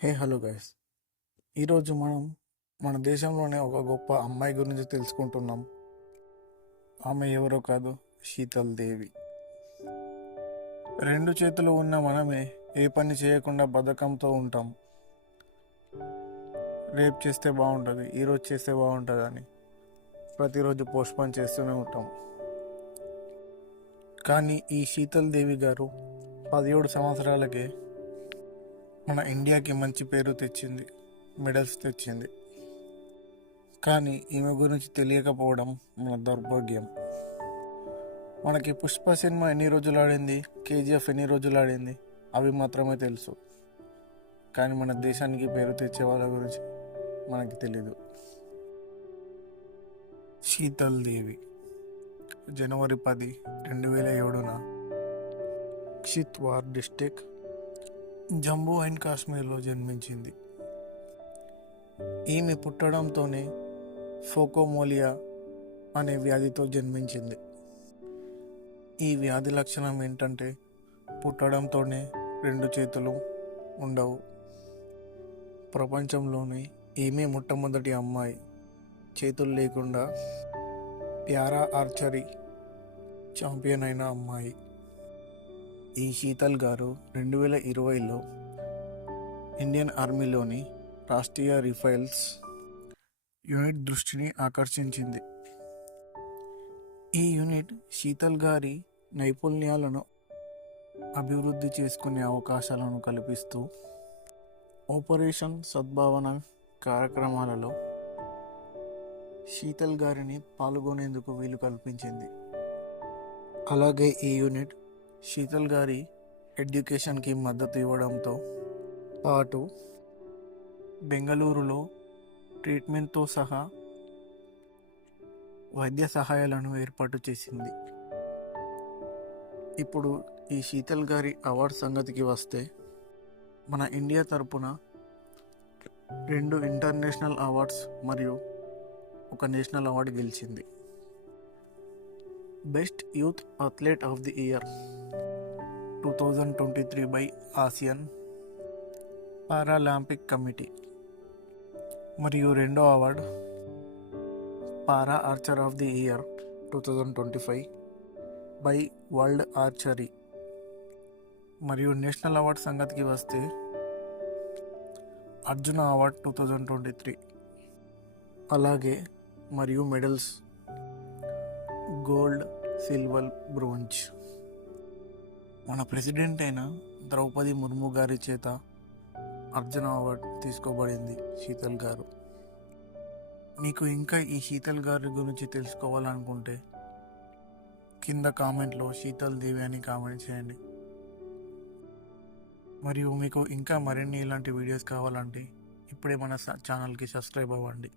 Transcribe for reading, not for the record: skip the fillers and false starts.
Hello guys. ఈరోజు మనం మన దేశంలోనే ఒక గొప్ప అమ్మాయి గురించి తెలుసుకుంటున్నాం. ఆమె ఎవరో కాదు, శీతల్ దేవి. రెండు చేతులు ఉన్న మనమే ఏ పని చేయకుండా బద్ధకంతో ఉంటాం. రేపు చేస్తే బాగుంటుంది, ఈరోజు చేస్తే బాగుంటుంది అని ప్రతిరోజు పోస్ట్పోన్ చేస్తూనే ఉంటాం. కానీ ఈ శీతల్ దేవి గారు 17 సంవత్సరాలకే మన ఇండియాకి మంచి పేరు తెచ్చింది, మెడల్స్ తెచ్చింది. కానీ ఈమె గురించి తెలియకపోవడం మన దౌర్భాగ్యం. మనకి పుష్ప సినిమా ఎన్ని రోజులు ఆడింది, కేజీఎఫ్ ఎన్ని రోజులు ఆడింది, అవి మాత్రమే తెలుసు. కానీ మన దేశానికి పేరు తెచ్చే వాళ్ళ గురించి మనకి తెలీదు. శీతల్ దేవి జనవరి 10, 2007 కిష్త్వార్ డిస్టిక్, జమ్మూ అండ్ కాశ్మీర్లో జన్మించింది. ఈమె పుట్టడంతోనే ఫోకోమోలియా అనే వ్యాధితో జన్మించింది. ఈ వ్యాధి లక్షణం ఏంటంటే పుట్టడంతోనే 2 చేతులు ఉండవు. ప్రపంచంలోనే ఈమె మొట్టమొదటి అమ్మాయి చేతులు లేకుండా ప్యారా ఆర్చరీ ఛాంపియన్ అయిన అమ్మాయి. ఈ శీతల్ గారు 2020లో ఇండియన్ ఆర్మీలోని రాష్ట్రీయ రైఫిల్స్ యూనిట్ దృష్టిని ఆకర్షించింది. ఈ యూనిట్ శీతల్ గారి నైపుణ్యాలను అభివృద్ధి చేసుకునే అవకాశాలను కల్పిస్తూ ఆపరేషన్ సద్భావన కార్యక్రమాలలో శీతల్ గారిని పాల్గొనేందుకు వీలు కల్పించింది. అలాగే ఈ యూనిట్ శీతల్ గారి ఎడ్యుకేషన్కి మద్దతు ఇవ్వడంతో పాటు బెంగళూరులో ట్రీట్మెంట్తో సహా వైద్య సహాయాలను ఏర్పాటు చేసింది. ఇప్పుడు ఈ శీతల్ గారి అవార్డు సంగతికి వస్తే, మన ఇండియా తరపున 2 ఇంటర్నేషనల్ అవార్డ్స్ మరియు 1 నేషనల్ అవార్డు గెలిచింది. Best youth athlete of the year 2023 by Asian Paralympic committee మరియు 2వ award para Archer of the year 2025 by world archery. మరియు నేషనల్ అవార్డు సంగతికి వస్తే అర్జున అవార్డ్ 2023. అలాగే మరియు మెడల్స్ గోల్డ్, సిల్వర్, బ్రోంజ్. మన ప్రెసిడెంట్ అయిన ద్రౌపది ముర్ము గారి చేత అర్జున అవార్డు తీసుకోబడింది శీతల్ గారు. మీకు ఇంకా ఈ శీతల్ గారి గురించి తెలుసుకోవాలనుకుంటే కింద కామెంట్లో శీతల్ దేవి అని కామెంట్ చేయండి. మరియు మీకు ఇంకా మరిన్ని ఇలాంటి వీడియోస్ కావాలంటే ఇప్పుడే మన ఛానల్కి సబ్స్క్రైబ్ అవ్వండి.